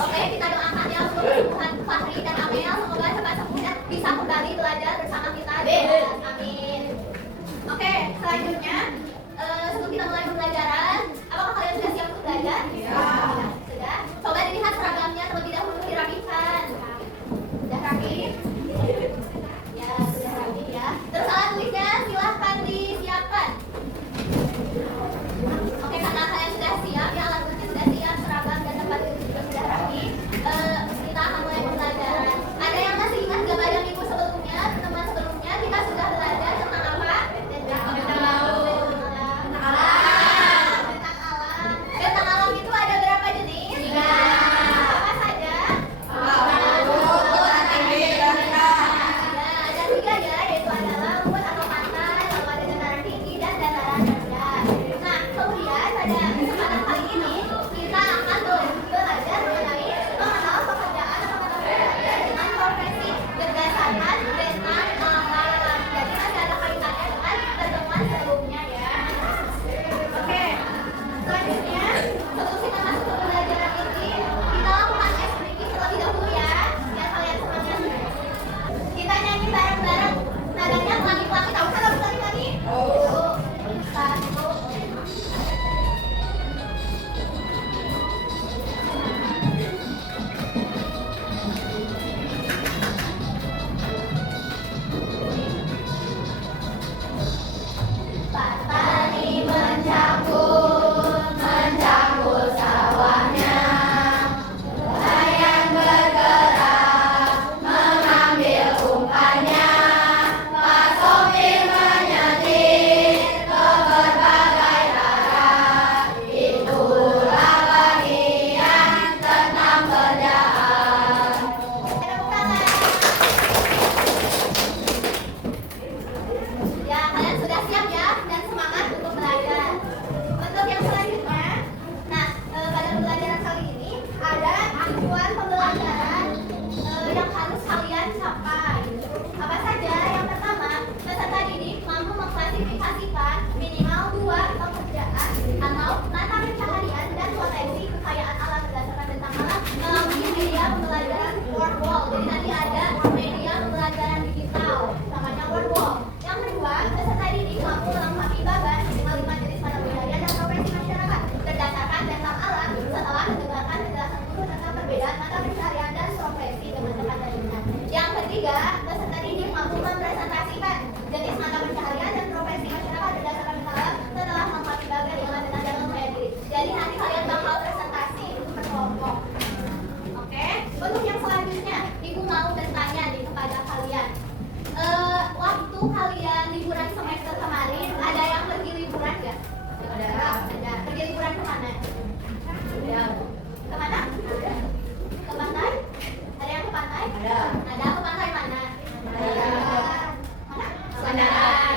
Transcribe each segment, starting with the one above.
Oke, kita doakan ya untuk kesembuhan Fahri dan Amel, semoga cepat sembuh dan bisa kembali belajar bersama kita. Amin. Oke, selanjutnya sebelum kita mulai pembelajaran, apakah kalian sudah siap untuk belajar? Ya. Sudah. Coba dilihat seragamnya terlebih dahulu dirapikan. Sudah rapi? Ya, sudah rapi ya. Terus alat tulisnya silahkan disiapkan. Oke, karena kalian sudah siap ya, alat tulisnya sudah siap, seragam dan tempat duduk juga sudah rapi. Kita akan mulai pembelajaran. Ada yang masih ingat gak pada minggu sebelumnya, teman sebelumnya kita sudah belajar tentang apa? Tentang alam. Tentang alam itu ada berapa jenis? 3. Apa saja? Ada 3 ya, yaitu ada laut atau pantai, lalu ada dataran tinggi dan dataran rendah. Nah, kemudian pada kesempatan kali ini kita akan belajar mengenai mengenal pekerjaan atau mata pelajaran dengan profesi berdasarkan tentang alam. Jadi masih ada kaitannya dengan pertemuan sebelumnya ya. Oke, selanjutnya sebelum kita masuk ke pembelajaran ini, kita lakukan tes breaking terlebih dahulu ya, biar kalian semangat. Kita nyanyi bareng-bareng. Nadanya pelangi-pelangi, tahu kan lagu pelangi-pelangi? Oh. 1. Petani mencampur sawahnya, nelayan bergerak mengambil umpannya, Pak Sopir menyetir ke berbagai arah. Itulah bagian tentang kerjaan. Ya, kalian sudah siap ya dan semangat untuk belajar. Untuk yang selanjutnya, nah pada pembelajaran kali ini ada acuan pembelajaran yang harus kalian capai. Apa saja? Yang pertama, peserta didik mampu mengklasifikasikan minimal 2 pekerjaan atau mata pencaharian dan potensi kekayaan alam berdasarkan tentang alam melalui media pembelajaran Wordwall. Jadi nanti ada media pembelajaran digital namanya Wordwall. Yang kedua, peserta didik mampu melengkapi bagan dengan 5 jenis mata pencaharian dan profesi masyarakat berdasarkan tentang alam setelah mendengarkan penjelasan guru tentang perbedaan mata pencaharian dan profesi dengan tepat dan benar. Yang ketiga, peserta didik mampu mempresentasikan jenis mata pencaharian dan profesi masyarakat berdasarkan tentang alam setelah melengkapi bagan dengan benar dan percaya diri. Jadi nanti kalian bakal presentasi per kelompok. Oke, untuk yang selanjutnya, Ibu mau bertanya nih kepada kalian. Waktu kalian liburan semester kemarin, ada yang pergi liburan nggak? Ada. Pergi liburan kemana? Ada. Kemana? Ke pantai? Ada yang ke pantai? Ada. Ada ke pantai mana? Mana? Pangandaran.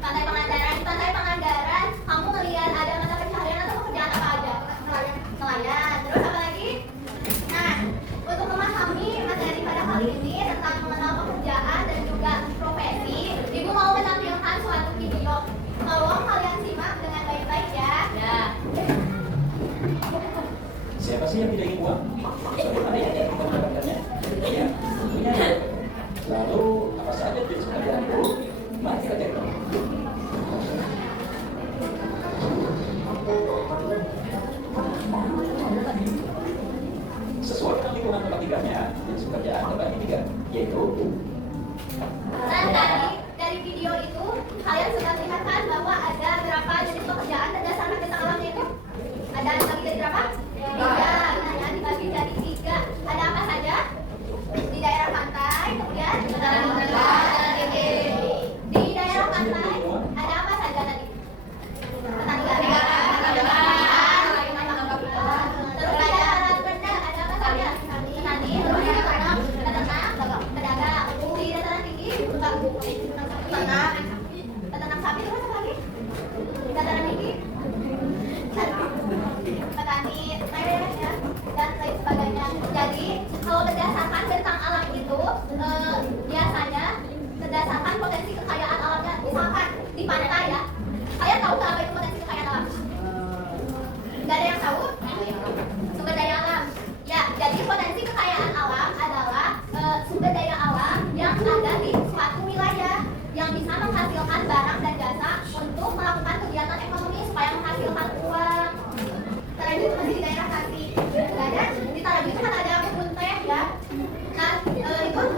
Pantai Pangandaran. Di Pantai Pangandaran, kamu melihat ada mata pencaharian atau pekerjaan apa aja? Nelayan. Terus apa lagi? Nah, untuk memahami materi pada kali ini tentang mengenal pekerjaan dan juga profesi, Ibu mau menampilkan suatu video. Tolong kalian simak dengan baik-baik ya. Ya. Siapa sih yang tidak ingin uang? Ada yang ingin mendapatkannya? Ya, tentunya. Lalu apa saja jenis pekerjaan itu? Mari kita cek. Sesuai dengan lingkungan tempat tinggalnya, jenis pekerjaan terbagi 3, yaitu dari video itu kalian sudah lihat kan bahwa ada berapa jenis pekerjaan berdasarkan bentang alamnya itu? Ada dibagi jadi berapa? 3. Nah, yang dibagi jadi 3. Ada apa saja? Di daerah pantai, kemudian di daerah pantai ada apa saja tadi? Terus ada rendah, ada apa saja? Petani, terus ada peternak, pedagang. Di dataran tinggi, peternak sapi, terus apa lagi? Di dataran tinggi, petani, ya, dan lain sebagainya. Jadi kalau berdasarkan bentang alam itu biasanya berdasarkan potensi kekayaan alamnya. Misalkan di pantai ya, kalian tahu nggak apa itu potensi kekayaan alam? Nggak ada yang tahu? Sumber daya alam. Ya, jadi potensi kekayaan alam adalah sumber daya alam yang ada di suatu wilayah yang bisa menghasilkan barang dan jasa untuk melakukan kegiatan ekonomi supaya menghasilkan uang. Taraju itu masih di daerah Tasik. Ada di Taraju itu kan ada kebun teh ya. Nah, itu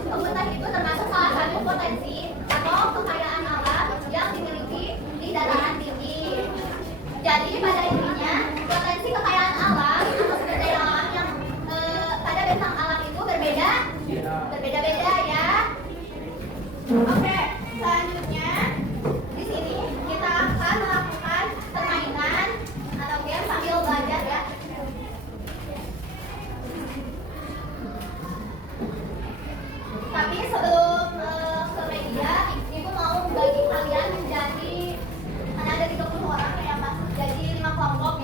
kebun teh itu termasuk salah satu potensi atau kekayaan alam yang dimiliki di dataran tinggi. Jadi pada intinya potensi kekayaan alam atau sumber daya alam yang pada bentang alam itu berbeda-beda ya. Oke, selanjutnya di sini kita akan melakukan permainan atau game sambil belajar ya. Tapi sebelum ke media, Ibu mau bagi kalian menjadi, ada 30 orang ya Pak. Jadi 5 kelompok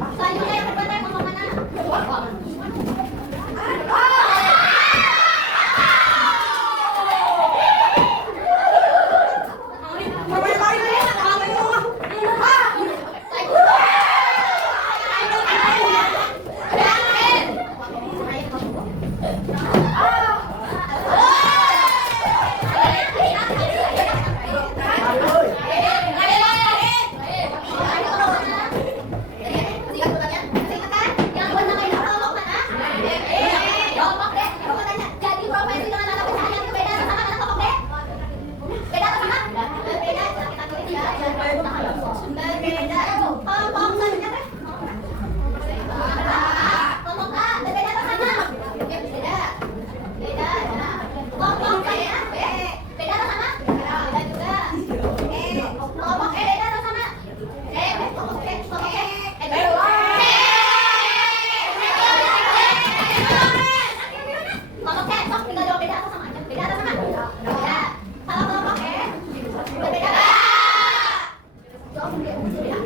Selanjutnya yang kedua teh kelompok mana?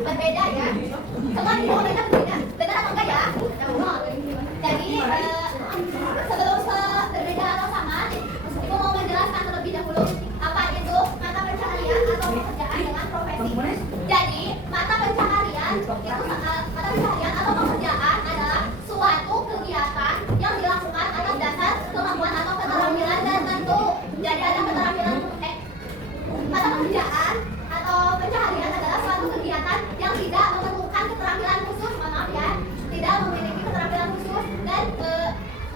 Berbeda ya. Semua jawabannya berbeda. Benar atau enggak ya? Jadi sebelum berbeda atau sama, ibu mau menjelaskan terlebih dahulu apa itu mata pencaharian atau pekerjaan dengan profesi. Jadi mata pencaharian atau pekerjaan adalah suatu kegiatan yang dilakukan atas dasar kemampuan atau keterampilan tertentu. Jadi ada keterampilan mata pekerjaan atau pencaharian adalah suatu kegiatan yang tidak memerlukan keterampilan khusus, maaf ya, tidak memiliki keterampilan khusus dan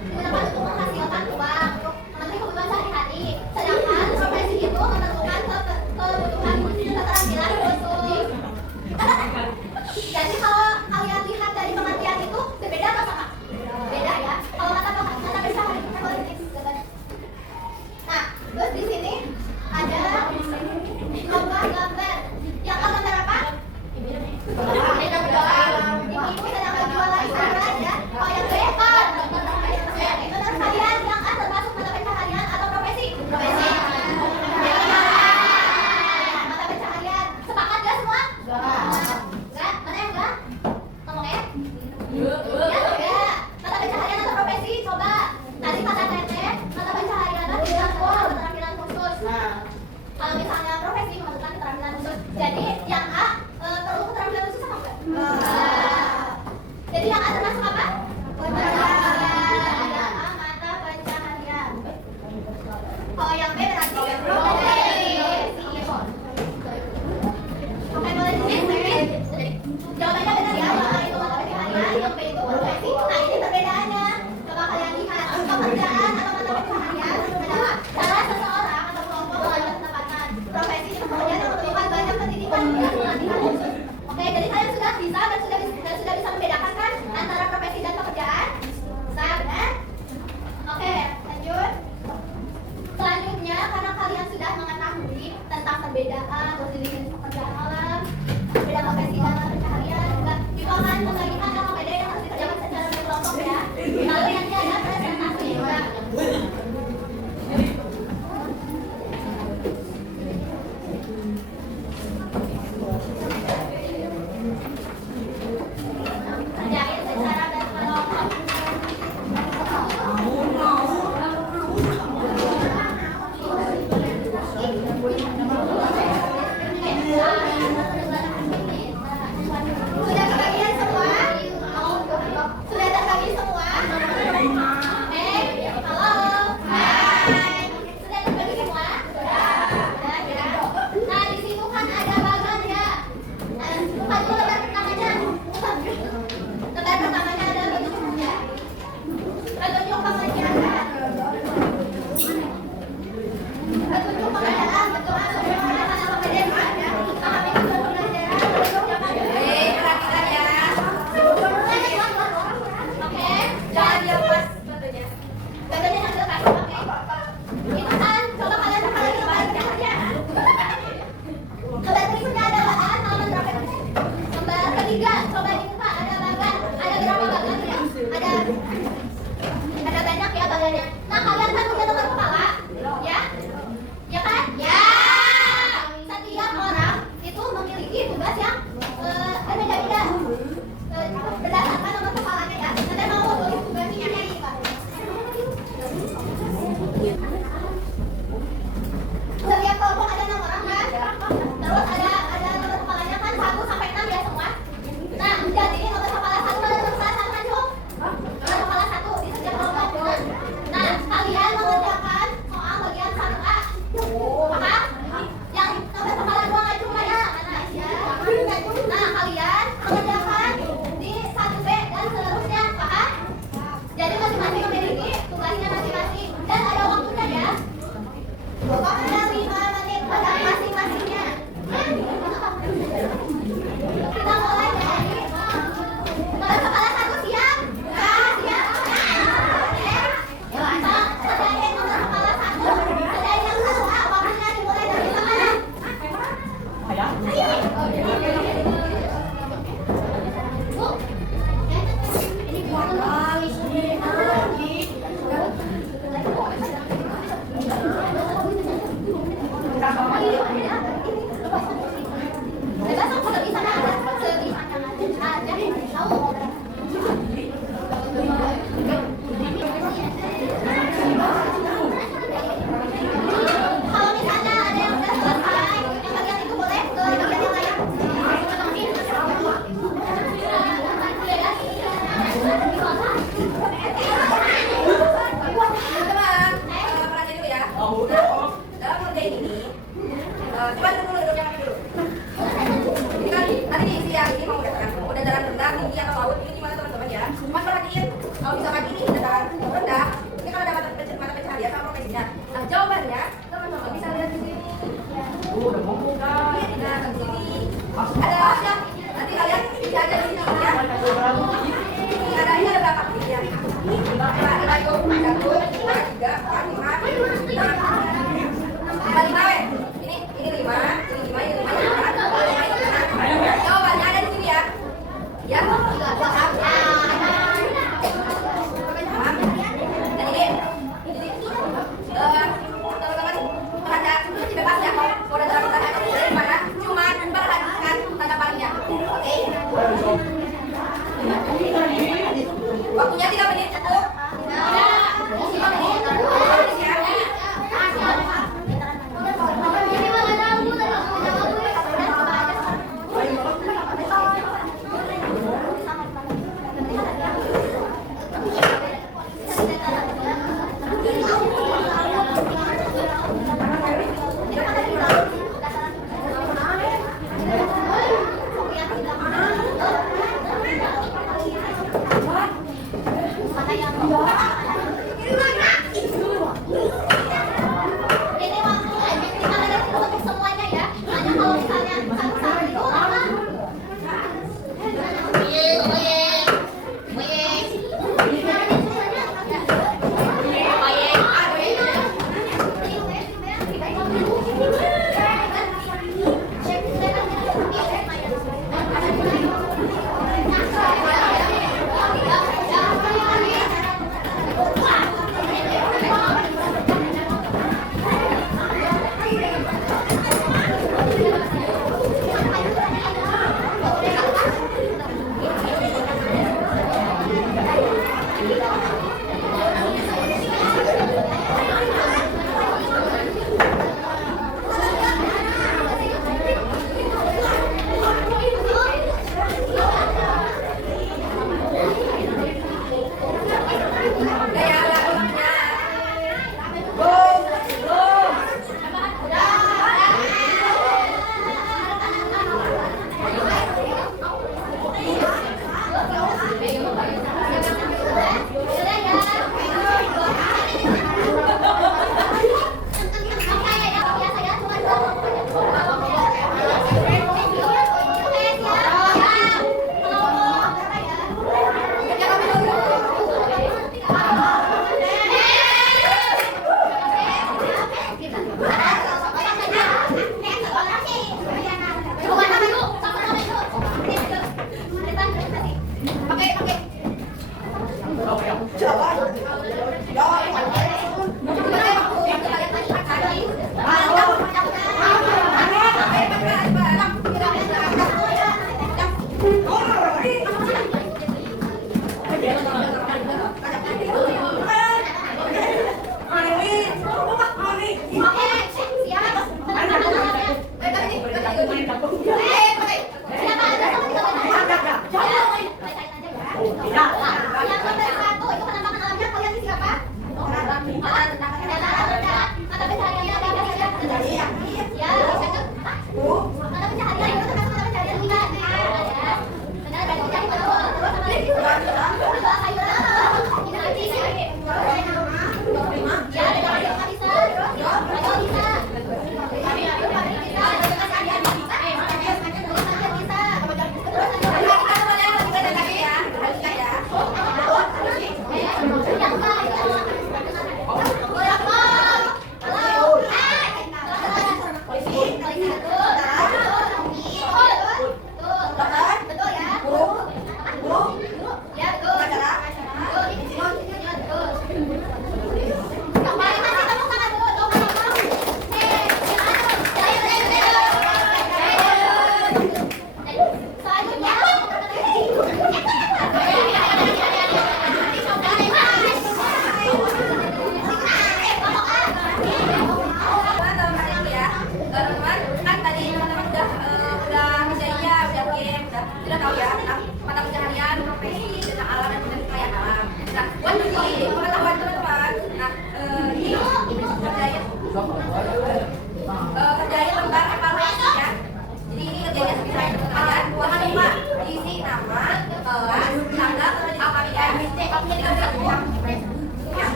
digunakan untuk menghasilkan uang untuk memenuhi kebutuhan sehari-hari. Sedangkan profesi itu memerlukan kebutuhan keterampilan khusus. Jadi kalau kalian lihat dari pengertian itu berbeda atau sama? Beda ya. Kalau mata pencaharian itu boleh gambar. Nah, terus di sini ada gambar. Yang gambar apa? Ibu sedang berjualan sayuran ya. Oh yang benar. Menurut kalian yang A termasuk mata pencaharian atau profesi? Profesi. Mata pencaharian. Sepakat gak semua? Enggak. Mana yang enggak? Ngomong ya? Ya enggak. Mata pencaharian atau profesi? Coba. Tadi kata Teteh, mata pencaharian itu tidak perlu keterampilan khusus. Kalau misalnya profesi memerlukan keterampilan khusus. Jadi yang A perlu keterampilan khusus apa enggak? Jadi yang A termasuk apa? Pencaharian. Yang A mata pencaharian. Kalau yang B berarti profesi. Oke, boleh disini. Jawabannya benar ya. Yang A itu mata pencaharian, yang B itu profesi. Nah ini perbedaannya. Coba kalian lihat. Pekerjaan atau mata pencaharian adalah cara seseorang atau kelompok mengajar pendapatan. Profesi itu pekerjaan yang memerlukan banyak pendidikan dan pelatihan khusus. Oke, jadi kalian sudah bisa dan sudah bisa membedakan kan antara profesi dan pekerjaan? Bisa, benar? Oke, lanjut. Selanjutnya, karena kalian sudah mengetahui tentang perbedaan definisi pekerjaan alam, perbedaan profesi dan mata pencaharian, juga akan membagikan LKPD yang harus dikerjakan secara berkelompok ya. Lalu nanti ada presentasi juga. Kerjain secara berkelompok. Sudah kebagian semua? Sudah terbagi semua? Halo? Hai. Sudah terbagi semua? Sudah ya. Nah di situ kan ada bagan ya. Bukan dulu lembar pertamanya. Lembar pertamanya ada bentuk ya. Bentuk pengerjaan. Bentuk pengerjaan, bentuk pengerjaan apa beda ya? Paham itu bentuk pengerjaan. Perhatikan ya. Oke, jangan dilepas bentuknya. Bentuknya jangan dilepas. Oke. Itu kan, coba kalian lihat lagi lembar kerja. Lembar berikutnya ada bahan halaman berapa? Lembar ketiga, coba dibuka. Ada bagan. Ada berapa bagan ya? Ada banyak ya bagannya. Nah kalian kan punya nomor kepala, ya? Ya kan? Ya. Setiap orang itu memiliki tugas yang berbeda-beda. tinggi atau laut ini gimana teman-teman ya? Mas perhatiin, kalau misalkan ini dataran rendah, ini kan ada mata pencaharian sama profesinya. Nah jawabannya teman-teman bisa lihat di sini. Udah ngomong kan? Nah di sini ada nanti kalian bisa aja di sini ya. Ini ada berapa titiknya? Ada yuk, ada 2, 3, 4, 5, 5. Ini 5, ini 5. Jawabannya ada di sini ya. Ya. Dan ini teman-teman perhatian bebas ya. Kalau ada pertanyaan dari mana, cuma perhatikan tanda panahnya. Oke. Waktunya 3 menit cukup. 5 menit.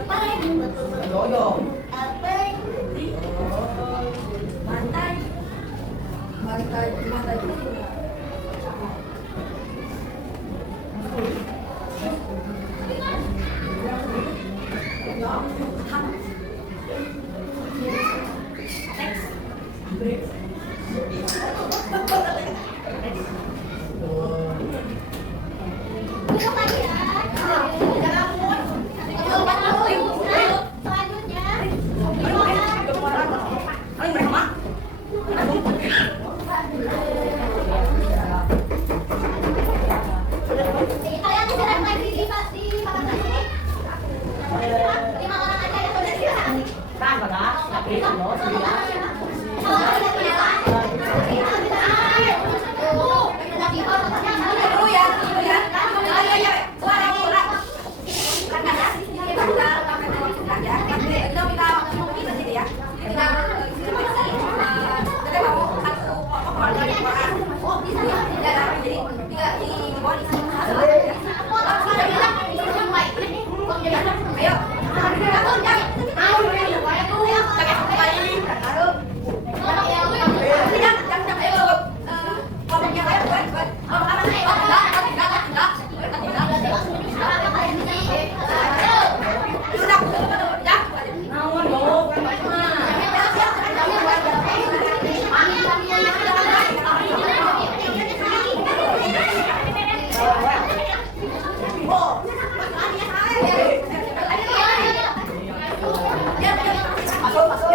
Yoyo. Apeng. Mantai. Mantai. Duduk lagi ya. Selanjutnya, kalian istirahat lagi di kamar sini. 5 orang aja ya sudah istirahat. Kalau tidak bisa, Dulu ya. Ayo. Suara kurang. Berangkat ya. Kita berangkat ya. Kita minta bisa sini ya. Kita kita mau satu pokok dari Quran. oh bisa ya. Ya, jadi tiga di bawah di sini. Ayo. Masuk.